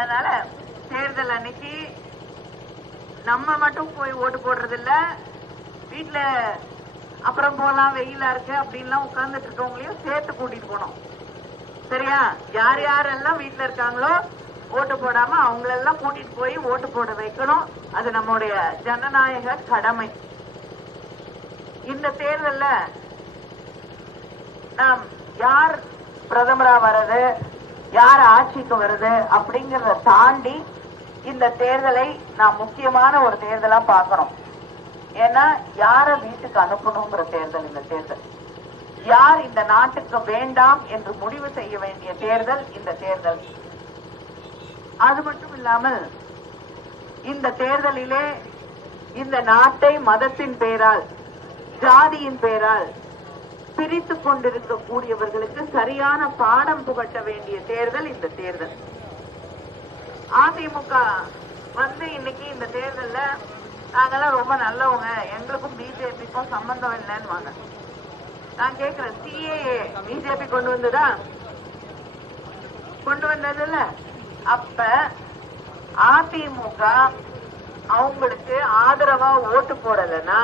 அதனால தேர்தல் அன்னைக்கு நம்ம மட்டும் போய் ஓட்டு போடுறது இல்ல வீட்டுல அப்புறம் போலாம் வெயிலா இருக்கு அப்படின்லாம் உட்கார்ந்துட்டு இருக்கவங்களையும் சேர்த்து கூட்டிட்டு போனோம். சரியா? யார் யாரெல்லாம் வீட்டுல இருக்காங்களோ ஓட்டு போடாம அவங்களெல்லாம் கூட்டிட்டு போய் ஓட்டு போட வைக்கணும். அது நம்முடைய ஜனநாயக கடமை. இந்த தேர்தல்ல நாம் யார் பிரதமரா வர்றது? யார் ஆட்சிக்கு வருது அப்படிங்கறத தாண்டி இந்த தேர்தலை நாம் முக்கியமான ஒரு தேர்தலா பார்க்கணும். ஏன்னா யார வீட்டுக்கு அனுப்பணுங்கிற தேர்தல் இந்த தேர்தல். யார் இந்த நாட்டுக்கு வேண்டாம் என்று முடிவு செய்ய வேண்டிய தேர்தல் இந்த தேர்தல். அது மட்டும் இல்லாமல் இந்த தேர்தலிலே இந்த நாட்டை மதத்தின் பெயரால் ஜாதியின் பெயரால் பிரித்து கொண்டிருக்கக்கூடியவர்களுக்கு சரியான பாடம் புகட்ட வேண்டிய தேர்தல் இந்த தேர்தல். அதிமுக வந்து இன்னைக்கு இந்த தேர்தல்ல நாங்கெல்லாம் ரொம்ப நல்லவங்க. எங்களுக்கும் பிஜேபிக்கும் சம்பந்தம் இல்லைன்னு வாங்க நான் கேக்குறேன் சிஏஏ பிஜேபி கொண்டு வந்ததா? கொண்டு வந்ததுல அப்ப அதிமுக அவங்களுக்கு ஆதரவா ஓட்டு போடலைன்னா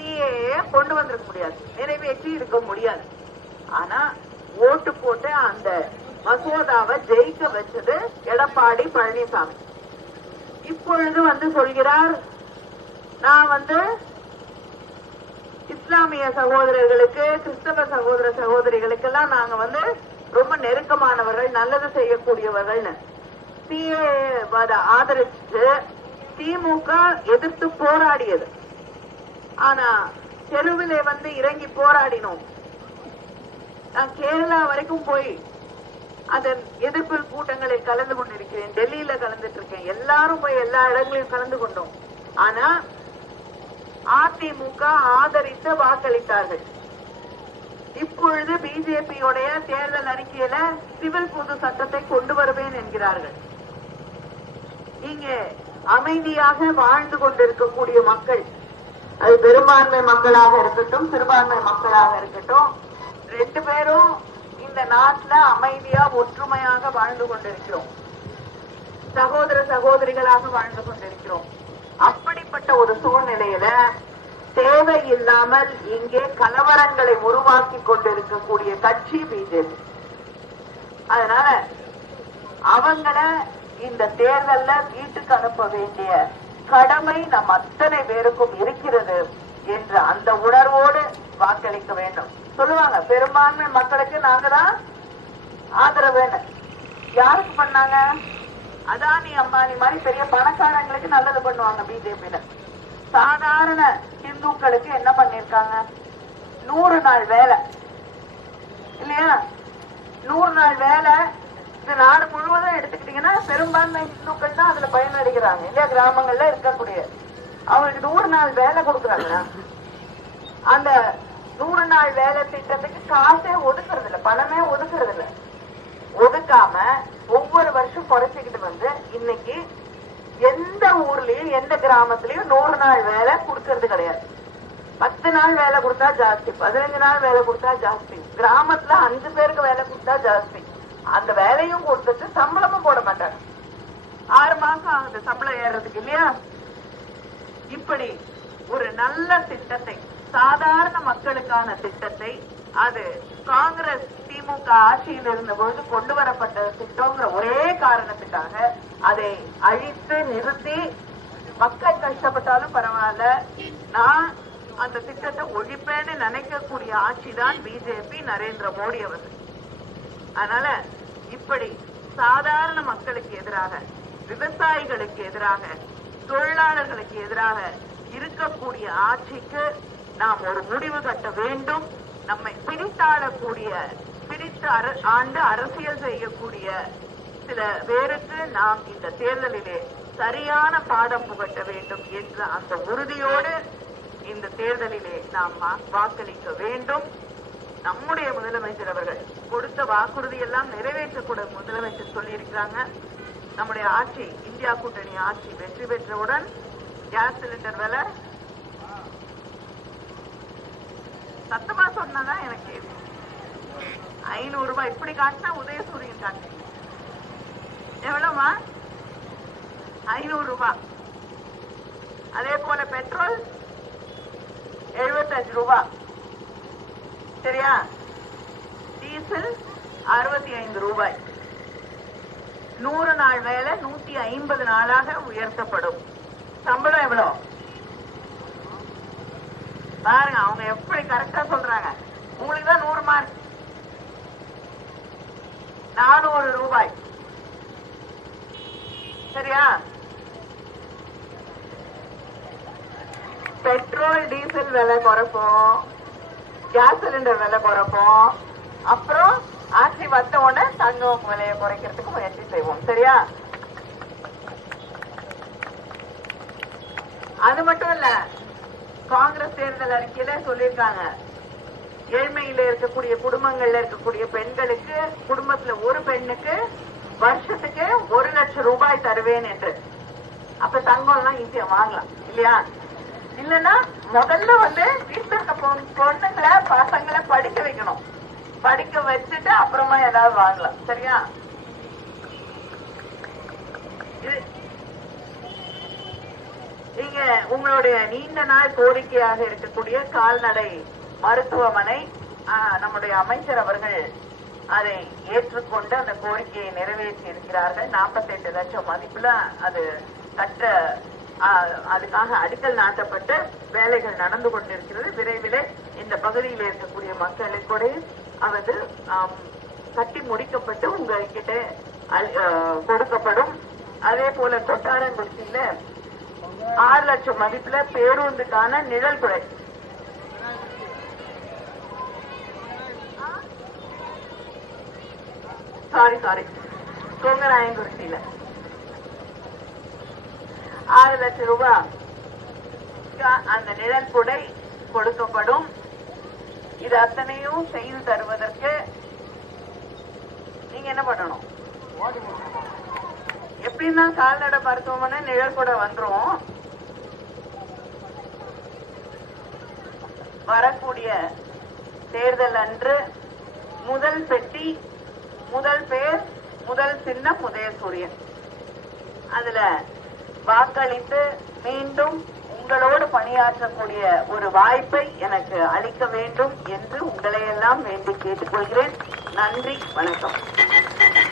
வெற்றியே கொண்டு வந்திருக்க முடியாது. நிறைவேற்றி இருக்க முடியாது. ஆனா ஓட்டு போட்டு அந்த மசோதாவை ஜெயிக்க வச்சது எடப்பாடி பழனிசாமி. இப்பொழுது வந்து சொல்கிறார் நான் வந்து இஸ்லாமிய சகோதரர்களுக்கு கிறிஸ்தவ சகோதர சகோதரிகளுக்கெல்லாம் நாங்க வந்து ரொம்ப நெருக்கமானவர்கள் நல்லது செய்யக்கூடியவர்கள்னு. ஆதரிச்சு திமுக எதிர்த்து போராடியது. ஆனா தெருவிலே வந்து இறங்கி போராடினோம். நான் கேரளா வரைக்கும் போய் அதன் எதிர்ப்பு கூட்டங்களில் கலந்து கொண்டிருக்கிறேன். டெல்லியில கலந்துட்டு இருக்கேன் எல்லாரும் போய் எல்லா இடங்களிலும் கலந்து கொண்டோம். ஆனா அதிமுக ஆதரித்து வாக்களித்தார்கள். இப்பொழுது பிஜேபியுடைய தேர்தல் அறிக்கையில சிவில் பொது சட்டத்தை கொண்டு வருவேன் என்கிறார்கள். இங்கே அமைதியாக வாழ்ந்து கொண்டிருக்கக்கூடிய மக்கள் அது பெரும்பான்மை மக்களாக இருக்கட்டும் சிறுபான்மை மக்களாக இருக்கட்டும் ரெண்டு பேரும் இந்த நாட்டுல அமைதியா ஒற்றுமையாக வாழ்ந்து கொண்டிருக்கிறோம். சகோதர சகோதரிகளாக வாழ்ந்து கொண்டிருக்கிறோம். அப்படிப்பட்ட ஒரு சூழ்நிலையில தேவை இல்லாமல் இங்கே கலவரங்களை உருவாக்கி கொண்டிருக்கக்கூடிய கட்சி பிஜேபி. அதனால அவங்கள இந்த தேர்தல்ல வீட்டுக்கு அனுப்ப வேண்டிய கடமை நம் அத்தனை பேருக்கும் இருக்கிறது என்ற அந்த உணர்வோடு வாக்களிக்க வேண்டும். சொல்லுவாங்க பெரும்பான்மை மக்களுக்கு நாங்க தான் ஆதரவு யாருக்கு பண்ணாங்க? அதானி அம்பானி மாதிரி பெரிய பணக்காரங்களுக்கு நல்லது பண்ணுவாங்க பிஜேபியில சாதாரண இந்துக்களுக்கு என்ன பண்ணிருக்காங்க? நூறு நாள் வேலை. இல்லையா? நூறு நாள் வேலை இந்த நாடு முழுவதும் எடுத்துக்கிட்டீங்கன்னா பெரும்பான்மை இந்துக்கள் தான் அதுல பயனடைகிறாங்க. இல்லையா கிராமங்கள்ல இருக்கக்கூடிய அவங்களுக்கு நூறு நாள் வேலை கொடுக்குறாங்கன்னா அந்த நூறு நாள் வேலை திட்டத்துக்கு காசே ஒதுக்குறது இல்லை பணமே ஒதுக்குறது இல்லை ஒதுக்காம ஒவ்வொரு வருஷம் குறைச்சிக்கிட்டு வந்து இன்னைக்கு எந்த ஊர்லயும் எந்த கிராமத்திலயும் நூறு நாள் வேலை கொடுக்கறது கிடையாது. பத்து நாள் வேலை கொடுத்தா ஜாஸ்தி பதினஞ்சு நாள் வேலை கொடுத்தா ஜாஸ்தி. கிராமத்துல அஞ்சு பேருக்கு வேலை கொடுத்தா ஜாஸ்தி. அந்த வேலையும் கொடுத்துட்டு சம்பளமும் போட மாட்டாங்க ஆறு மாசம் ஆகுது சம்பளம் ஏறுறதுக்கு இல்லையா? இப்படி ஒரு நல்ல திட்டத்தை சாதாரண மக்களுக்கான திட்டத்தை அது காங்கிரஸ் திமுக ஆட்சியில் இருந்த பொழுது கொண்டு வரப்பட்ட திட்டங்கிற ஒரே காரணத்துக்காக அதை அழித்து நிறுத்தி மக்கள் கஷ்டப்பட்டாலும் பரவாயில்ல. நான் அந்த திட்டத்தை ஒழிப்பேன்னு நினைக்கக்கூடிய ஆட்சி தான் பிஜேபி நரேந்திர மோடி அவர்கள். அதனால இப்படி சாதாரண மக்களுக்கு எதிராக விவசாயிகளுக்கு எதிராக தொழிலாளர்களுக்கு எதிராக இருக்கக்கூடிய ஆட்சிக்கு நாம் ஒரு முடிவு கட்ட வேண்டும். நம்மை பிரித்தாளக்கூடிய பிரித்து அர- ஆண்டு அரசியல் செய்யக்கூடிய சில பேருக்கு நாம் இந்த தேர்தலிலே சரியான பாடம் புகட்ட வேண்டும் என்ற அந்த உறுதியோடு இந்த தேர்தலிலே நாம் வாக்களிக்க வேண்டும். நம்முடைய முதலமைச்சர் அவர்கள் கொடுத்த வாக்குறுதி எல்லாம் நிறைவேற்றக்கூட முதலமைச்சர் சொல்லியிருக்கிறாங்க. நம்முடைய ஆட்சி இந்தியா கூட்டணி ஆட்சி வெற்றி பெற்றவுடன் கேஸ் சிலிண்டர் விலை சத்தமா சொன்னதான் எனக்கு ஐநூறு ரூபாய். இப்படி காட்டினா உதயசூரியன் காட்டு எவ்வளவுமா ஐநூறு ரூபாய் அதே போல பெட்ரோல் எழுபத்தஞ்சு ரூபாய் சரியா? டீசல் அறுபத்தி ஐந்து ரூபாய். நூறு நாள் வேலை நூத்தி ஐம்பது நாளாக உயர்த்தப்படும். சம்பளம் எவ்வளவு பாருங்க அவங்க எப்படி கரெக்டா சொல்றாங்க. உங்களுக்கு தான் நூறு மார்க் நானூறு ரூபாய். சரியா? பெட்ரோல் டீசல் விலை குறைப்போம். கேஸ் சிலிண்டர் விலை குறைப்போம் அப்புறம் ஆட்சி வந்த உடனே தங்கம் விலையை குறைக்கிறதுக்கு முயற்சி செய்வோம். சரியா? அது மட்டும் இல்ல காங்கிரஸ் தேர்தல் அறிக்கையில சொல்லியிருக்காங்க. ஏழ்மையில இருக்கக்கூடிய குடும்பங்கள்ல இருக்கக்கூடிய பெண்களுக்கு குடும்பத்துல ஒரு பெண்ணுக்கு வருஷத்துக்கு ஒரு லட்சம் ரூபாய் தருவேன் என்று. அப்ப தங்கம் எல்லாம் ஈஸியா வாங்கலாம் இல்லையா? இல்லைன்னா முதல்ல வந்து வீட்டுல இருக்க பொண்ணுங்களை பசங்களை படிக்க வைக்கணும். படிக்க வச்சுட்டு அப்புறமா ஏதாவது வாங்கலாம். சரியா? நீங்க உங்களுடைய நீண்ட நாள் கோரிக்கையாக இருக்கக்கூடிய கால்நடை மருத்துவமனை நம்முடைய அமைச்சர் அவர்கள் அதை ஏற்றுக்கொண்டு அந்த கோரிக்கையை நிறைவேற்றி இருக்கிறார்கள் 48 லட்சம் மதிப்புல அது கட்ட அதுக்காக அடிக்கல் நாட்டப்பட்ட வேலைகள் நடந்து கொண்டிருக்கிறது. விரைவில் இந்த பகுதியில் இருக்கக்கூடிய மக்களுக்கூட அது ஆம், கட்டி முடிக்கப்பட்டு உங்ககிட்ட கொடுக்கப்படும். அதே போல கொட்டாரங்குறிச்சியில ஆறு லட்சம் மதிப்புல பேருந்துக்கான நிழல் குறை சாரி சாரி கொங்கராயங்குறிச்சியில ஆறு லட்சம் ரூபாய் அந்த நிழல் குடை கொடுக்கப்படும். இது அத்தனையும் செய்து தருவதற்கு நீங்க என்ன பண்ணணும்? எப்படின்னா கால்நடை மருத்துவமனை நிழல் கூட வந்துரும். வரக்கூடிய தேர்தல் அன்று முதல் பெட்டி முதல் பேர் முதல் சின்னம் உதயசூரியன் அதுல வாக்களித்து மீண்டும் உங்களோடு பணியாற்றக்கூடிய ஒரு வாய்ப்பை எனக்கு அளிக்க வேண்டும் என்று உங்களையெல்லாம் வேண்டி கேட்டுக்கொள்கிறேன். நன்றி வணக்கம்.